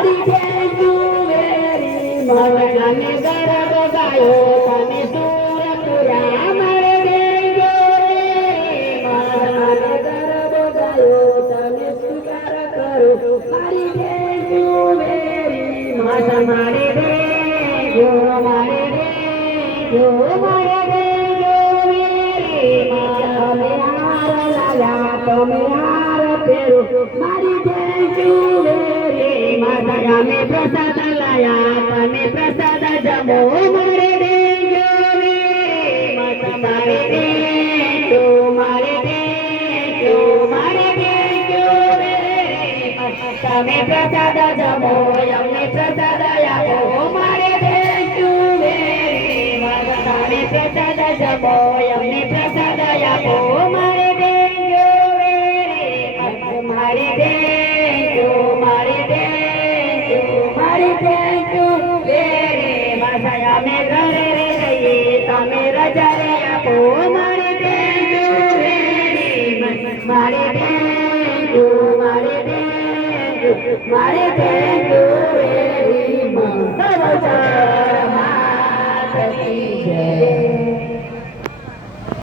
મારી thank you very much અને ગરબ ગાયો તને સુરપુરા મારે થેન્ક યુ વેરી મચ અને ગરબ ગાયો તને સ્વીકાર કરું મારી થેન્ક યુ વેરી મચ મારે થેન્ક યુ મારે થેન્ક યુ મારે થેન્ક યુ વેરી મચ અમે હાર લાયા તમે હાર પહેરો મારી થેન્ક યુ વેરી મચ અમે પ્રસાદ લાયા તમે પ્રસાદ જમો મારે થેન્ક યુ વેરી મચ મારે થેન્ક યુ મારે થેન્ક યુ મારે થેન્ક યુ વેરી મચ તમે પ્રસાદ જમો અમને પ્રસાદ આપો મારે થેન્ક યુ વેરી મચ તમે પ્રસાદ જમો અમને પ્રસાદ આપો મારે થેન્ક યુ વેરી મચ મારે થેન્ક યુ મારે થેન્ક યુ મારે થેન્ક યુ વેરી મચ અમે ઘરે રહીએ તમે રજા આપો મારે થેન્ક યુ વેરી મચ મારે થેન્ક યુ મારે થેન્ક યુ મારે થેન્ક યુ વેરી મચ